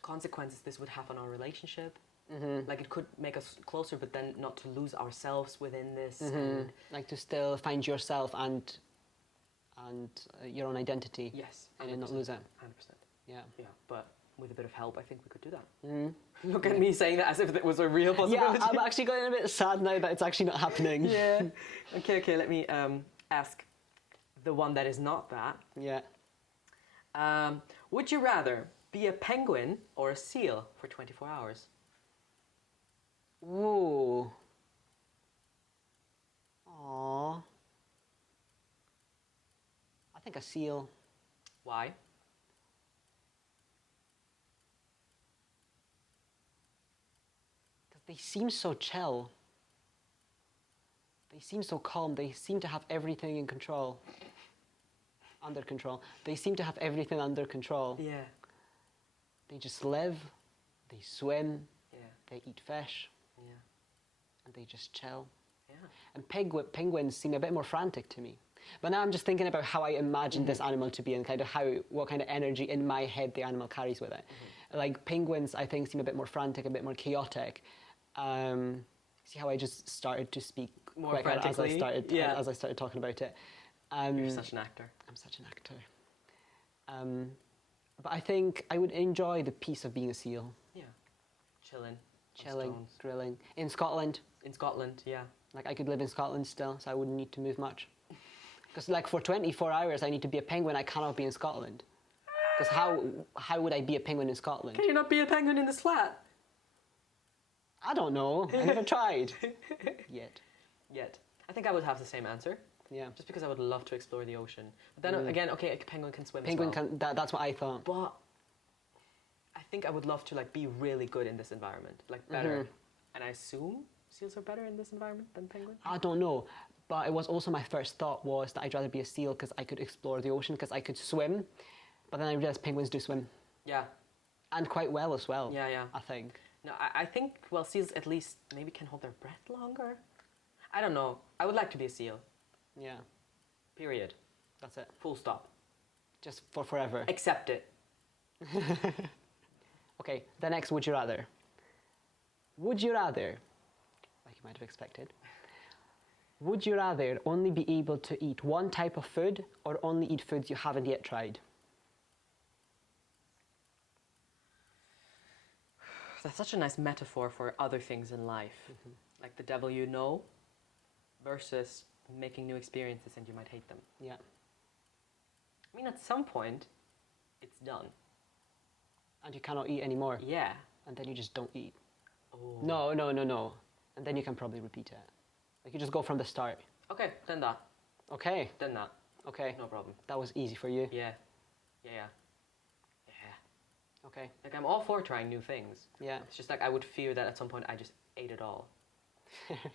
consequences this would have on our relationship. Mm-hmm. Like, it could make us closer, but then not to lose ourselves within this. Mm-hmm. And like, to still find yourself and your own identity. Yes. 100%. And then not lose it. 100%. Yeah. Yeah, but with a bit of help, I think we could do that. Mm-hmm. Look at me saying that as if it was a real possibility. Yeah, I'm actually getting a bit sad now that it's actually not happening. Yeah. Okay, let me ask the one that is not that. Yeah. Would you rather be a penguin or a seal for 24 hours? Ooh. Aww. I think a seal. Why? Because they seem so chill. They seem so calm. They seem to have everything in control. Under control. They seem to have everything under control. Yeah. They just live, they swim, Yeah. they eat fish, Yeah. and they just chill. Yeah. And penguins seem a bit more frantic to me. But now I'm just thinking about how I imagine this animal to be and kind of what kind of energy in my head the animal carries with it. Like, penguins, I think, seem a bit more frantic, a bit more chaotic. See how I just started to speak More quicker as I frantically? started talking about it. You're such an actor. I'm such an actor. But I think I would enjoy the peace of being a seal. Yeah. Chilling. on Chilling, stones. grilling. In Scotland. In Scotland, yeah. Like, I could live in Scotland still, so I wouldn't need to move much. Because, like, for 24 hours, I need to be a penguin. I cannot be in Scotland. Because how would I be a penguin in Scotland? Can you not be a penguin in this flat? I don't know. I never tried. Yet. I think I would have the same answer. Yeah. Just because I would love to explore the ocean. But then again, okay, a penguin can swim Penguin as well. can. That's what I thought. But I think I would love to, like, be really good in this environment. Like, better. And I assume seals are better in this environment than penguins? I don't know. But it was also my first thought was that I'd rather be a seal because I could explore the ocean, because I could swim. But then I realised penguins do swim. Yeah. And quite well as well. Yeah. I think. No, I think, well, seals at least maybe can hold their breath longer. I don't know. I would like to be a seal. Yeah. Period. That's it. Full stop. Just for forever. Accept it. Okay, the next would you rather. Would you rather, like you might have expected, would you rather only be able to eat one type of food or only eat foods you haven't yet tried? That's such a nice metaphor for other things in life. Like the devil you know versus making new experiences and you might hate them. Yeah. I mean, at some point, it's done. And you cannot eat anymore. Yeah. And then you just don't eat. Oh. No. And then you can probably repeat it. Like, you just go from the start. Okay, then that. Okay. Then that. Okay. No problem. That was easy for you. Yeah. Okay. Like, I'm all for trying new things. Yeah. It's just like I would fear that at some point I just ate it all. Fair enough.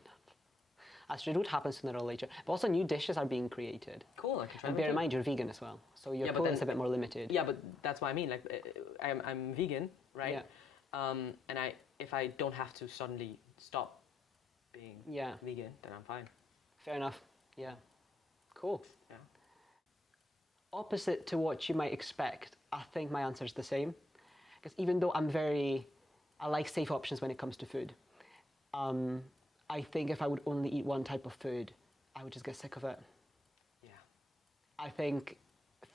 That's true. It happens sooner or later. But also, new dishes are being created. Cool, I can try And them bear in too. mind, you're vegan as well. So your Yeah, but pool is then- a bit more limited. Yeah, but that's what I mean. Like, I'm vegan, right? Yeah. And if I don't have to suddenly stop being vegan, then I'm fine. Fair enough. Yeah. Cool. Yeah. Opposite to what you might expect, I think my answer is the same. Because even though I like safe options when it comes to food, I think if I would only eat one type of food, I would just get sick of it. Yeah. I think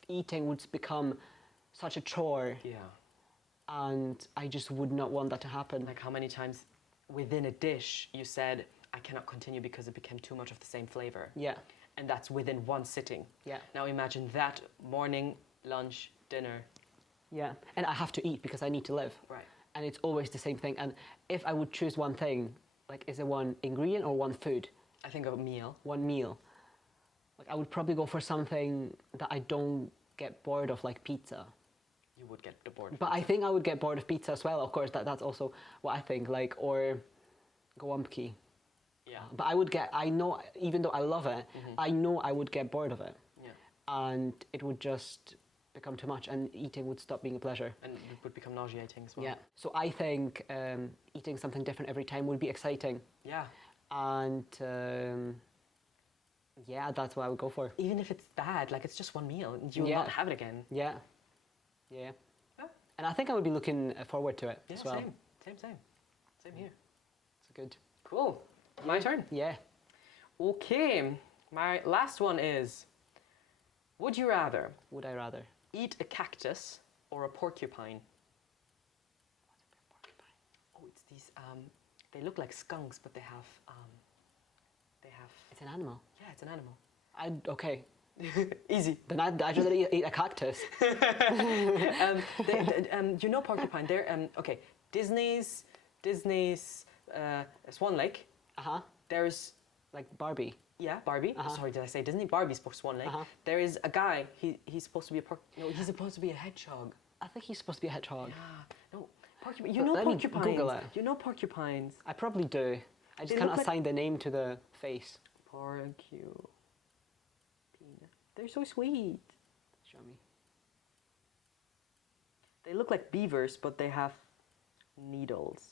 eating would become such a chore, Yeah. and I just would not want that to happen. Like, how many times within a dish you said, I cannot continue because it became too much of the same flavor. Yeah. And that's within one sitting. Yeah. Now imagine that morning, lunch, dinner. Yeah. And I have to eat because I need to live. Right. And it's always the same thing. And if I would choose one thing, like, is it one ingredient or one food? I think a meal. One meal. Like, I would probably go for something that I don't get bored of, like pizza. You would get bored of But I think I would get bored of pizza as well. Of course, that's also what I think. Like, or gołąbki. Yeah. But I know, even though I love it, I know I would get bored of it. Yeah. And it would just become too much, and eating would stop being a pleasure. And it would become nauseating as well. Yeah. So I think eating something different every time would be exciting. Yeah. And yeah, that's what I would go for. Even if it's bad, like it's just one meal, and you will Yeah. not have it again. Yeah. Yeah. Yeah. And I think I would be looking forward to it Yeah, as well. Same here. It's good. Cool. My turn. Yeah. Okay. My last one is, would you rather Would I rather? eat a cactus or a porcupine? Oh, it's these, they look like skunks, but they have, It's an animal. yeah, it's an animal. Okay. Easy. Then I'd rather eat a cactus. You know porcupine, they're, okay, Disney's Swan Lake, Uh-huh. there's, Like Barbie. yeah, Barbie. Sorry, did I say Disney? Barbie's Swan Lake. There is a guy, he's supposed to be no, he's supposed to be a hedgehog. I think he's supposed to be a hedgehog. No, porcupine. You But know let me porcupines. Google it. You know porcupines. I probably do. I just They cannot look like- assign the name to the face. Porcupine. They're so sweet. Show me. They look like beavers, but they have needles.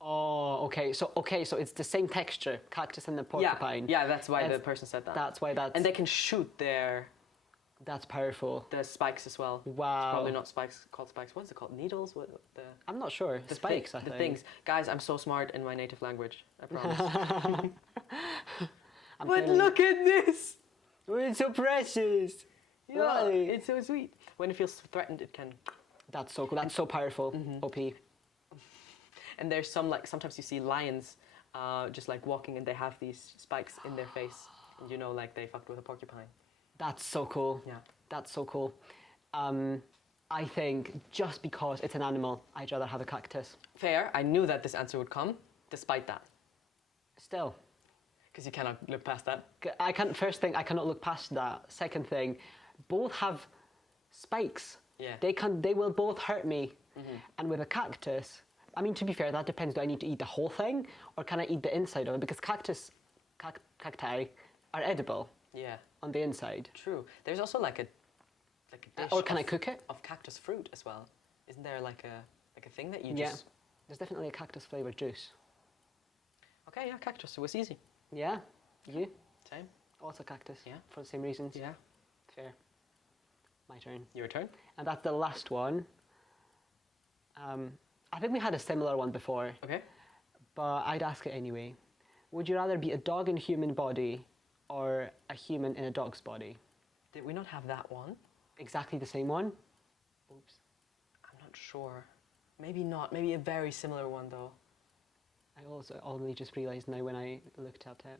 Oh, okay. So it's the same texture, cactus and the porcupine. Yeah, that's why the It's- person said that. That's why and they can shoot that's powerful. the spikes as well. Wow. It's probably not spikes, called spikes. What is it called? Needles? What the I'm not sure. the Spikes, thi- I the think. things. Guys, I'm so smart in my native language. I promise. I'm But feeling- look at this. Oh, it's so precious. Yeah, Why? it's so sweet. When it feels threatened, it can. That's so cool. That's so powerful. OP. And there's some, like, sometimes you see lions just like walking and they have these spikes in their face. And you know, like, they fucked with a porcupine. That's so cool. Yeah. That's so cool. I think just because it's an animal, I'd rather have a cactus. Fair. I knew that this answer would come, despite that. Still, Because you cannot look past that. I can't. First thing, I cannot look past that. Second thing, both have spikes. Yeah. They will both hurt me. And with a cactus, I mean, to be fair, that depends. Do I need to eat the whole thing, or can I eat the inside of it? Because cacti are edible Yeah. on the inside. True. There's also like a dish Or can I of- cook it? of cactus fruit as well. Isn't there like a thing that you Yeah. just? There's definitely a cactus flavored juice. Okay, yeah, cactus. It was easy. Yeah. You? Same. Also cactus. Yeah. For the same reasons. Yeah. Fair. My turn. Your turn. And that's the last one. I think we had a similar one before, Okay. but I'd ask it anyway. Would you rather be a dog in a human body or a human in a dog's body? Did we not have that one? Exactly the same one? Oops. I'm not sure. Maybe not. Maybe a very similar one though. I also only just realised now when I looked at it.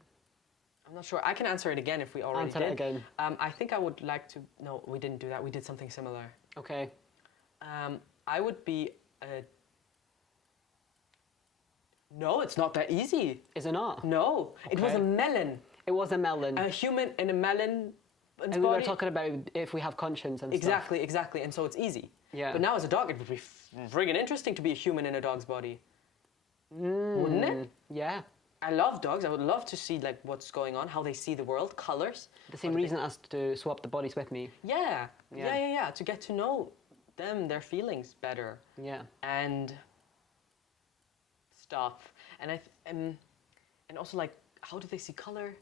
I'm not sure. I can answer it again if we already Answer did. it again. I think I would like to. No, we didn't do that. We did something similar. Okay. I would be a. No, it's not that easy. Is it not? No, it was a Okay. melon. It was a melon. A human in a melon. and we were talking about if we have conscience and stuff. Exactly, and so it's easy. Yeah. But now as a dog, it would be friggin' interesting to be a human in a dog's body, wouldn't it? Yeah. I love dogs. I would love to see like what's going on, how they see the world, colors. The same reason as to swap the bodies with me. Yeah, Yeah. yeah. To get to know them, their feelings better, Yeah. and stuff. And and also like how do they see color?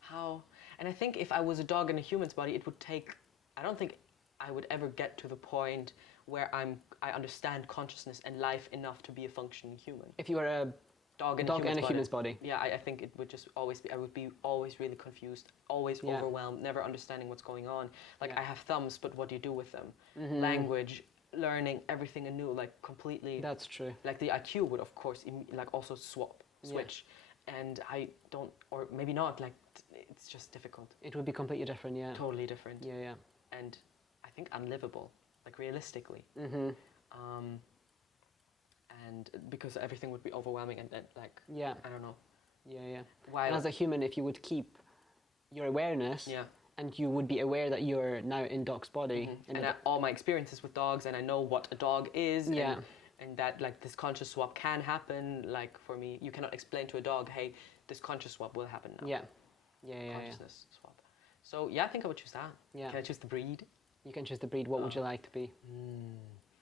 How? And I think if I was a dog in a human's body, it would take. I don't think I would ever get to the point where I understand consciousness and life enough to be a functioning human. If you were a Dog in dog in a human's body. Yeah, I think it would just always be. I would be always really confused, always Yeah. overwhelmed, never understanding what's going on. Like Yeah. I have thumbs, but what do you do with them? Language, learning everything anew, like completely. That's true. Like the IQ would of course like also switch, and I don't, or maybe not. Like it's just difficult, It would be completely different, yeah. totally different, Yeah, yeah. and I think unlivable, like realistically. and because everything would be overwhelming and like Yeah. I don't know. Yeah. While And as a human, if you would keep your awareness, yeah. and you would be aware that you're now in dog's body. And all my experiences with dogs, and I know what a dog is, Yeah. and that like this conscious swap can happen. Like for me, you cannot explain to a dog, hey, this conscious swap will happen now. Yeah. Consciousness swap. So yeah, I think I would choose that. Yeah. Can I choose the breed? You can choose the breed. What would you like to be?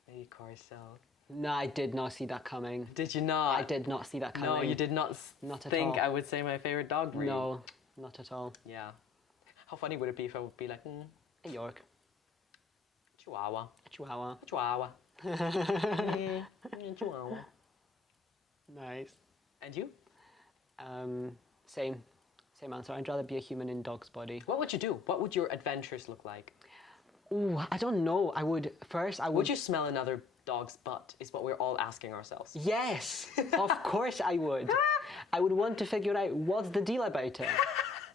Maybe Corso. No, I did not see that coming. Did you not? I did not see that coming. No, you did not, Not at think all. I would say my favorite dog breed. No, not at all. Yeah. How funny would it be if I would be like, A York. Chihuahua. A Chihuahua. Chihuahua. Chihuahua. Nice. And you? Same answer. I'd rather be a human in dog's body. What would you do? What would your adventures look like? Ooh, I don't know. I would Would you smell another dog's butt? Is what we're all asking ourselves. Yes, of course I would. I would want to figure out what's the deal about it.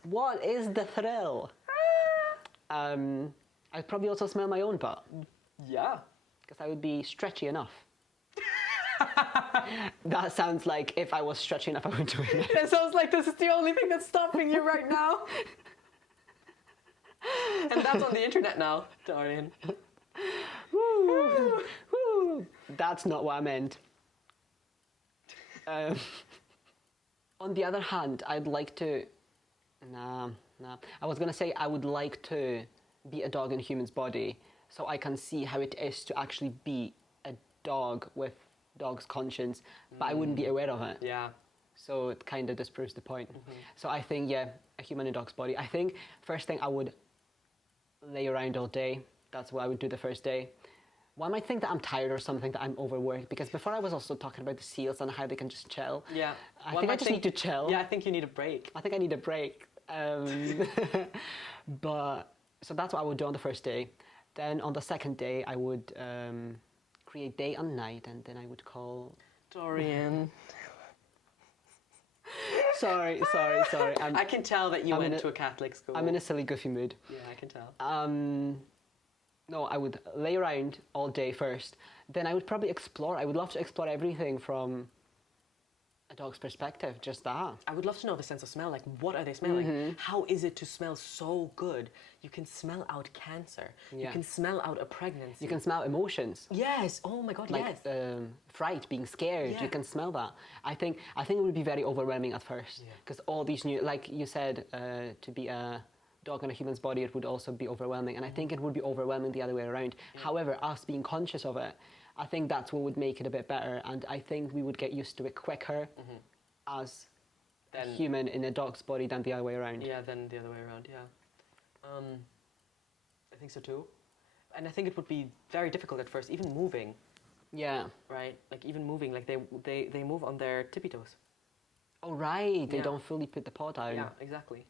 What is the thrill? I'd probably also smell my own butt Yeah. because I would be stretchy enough. That sounds like if I was stretchy enough, I would do it. It sounds like this is the only thing that's stopping you right now. And that's on the internet now, Dorian. Woo, woo. That's not what I meant. On the other hand, I'd like to... Nah. I was going to say I would like to be a dog in a human's body so I can see how it is to actually be a dog with dog's conscience, but I wouldn't be aware of it. Yeah. So it kind of disproves the point. So I think, yeah, a human in a dog's body. I think first thing I would lay around all day. That's what I would do the first day. One might think that I'm tired or something, that I'm overworked, because before I was also talking about the seals and how they can just chill. Yeah. I think I just need to chill. Yeah, I think you need a break. I think I need a break. But, so that's what I would do on the first day. Then on the second day, I would create day and night, and then I would call... Dorian. Sorry. I can tell that you went to a Catholic school. I'm in a silly, goofy mood. Yeah, I can tell. No, I would lay around all day first. Then I would probably explore. I would love to explore everything from a dog's perspective, just that. I would love to know the sense of smell. Like, what are they smelling? How is it to smell so good? You can smell out cancer. Yeah. You can smell out a pregnancy. You can smell emotions. Yes. Oh my God. Like yes. fright, being scared. Yeah. You can smell that. I think it would be very overwhelming at first, because all these new, like you said, to be a dog in a human's body, it would also be overwhelming, and I think it would be overwhelming the other way around. However, us being conscious of it, I think that's what would make it a bit better, and I think we would get used to it quicker as a human in a dog's body than the other way around. Yeah, than the other way around. Yeah. I think so too, and I think it would be very difficult at first, even moving. Yeah. Right. Like even moving, like they move on their tippy toes. Oh right, they don't fully put the paw down. Yeah, exactly.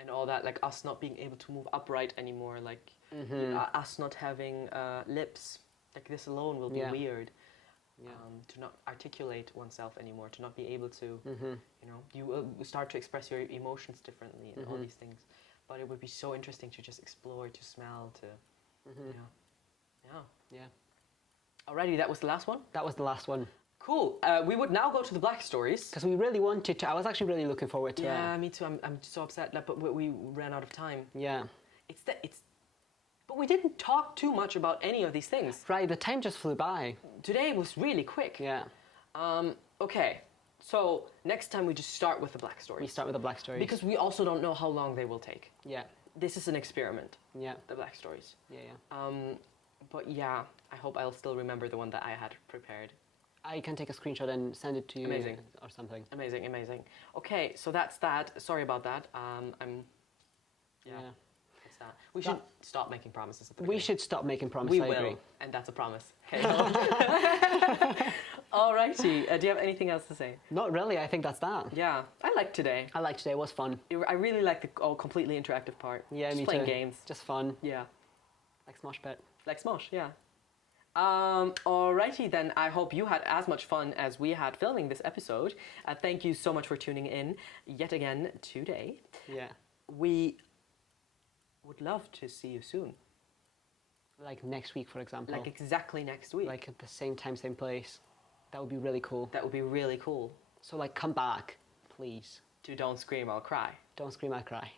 And all that, like us not being able to move upright anymore, like us not having lips, like this alone will be weird. Yeah. To not articulate oneself anymore, to not be able to, you know, you will start to express your emotions differently and all these things. But it would be so interesting to just explore, to smell, to, Yeah. Alrighty, that was the last one? That was the last one. Cool. We would now go to the Black Stories. Because we really wanted to. I was actually really looking forward to it. Yeah, me too. I'm so upset, like, but we ran out of time. Yeah. But we didn't talk too much about any of these things. Right, the time just flew by. Today was really quick. Yeah. Okay, so next time we just start with the Black Stories. We start with the Black Stories. Because we also don't know how long they will take. Yeah. This is an experiment. Yeah. The Black Stories. Yeah. But yeah, I hope I'll still remember the one that I had prepared. I can take a screenshot and send it to you. Amazing. Or something. Amazing. Okay, so that's that. Sorry about that. Yeah. That's that. We should stop making promises at the beginning. We should stop making promises. We I will, agree. and that's a promise. Okay. Alrighty. Do you have anything else to say? Not really. I think that's that. Yeah, I liked today. I liked today. It was fun. I really liked the completely interactive part. Yeah, Just me playing too. games. Just fun. Yeah. Like Smosh Pit. Like Smosh, yeah. Alrighty then, I hope you had as much fun as we had filming this episode. Thank you so much for tuning in yet again today. Yeah. We would love to see you soon. Like next week, for example. Like exactly next week. Like at the same time, same place. That would be really cool. That would be really cool. So like come back, please. To Don't Scream, I'll Cry. Don't scream, I cry.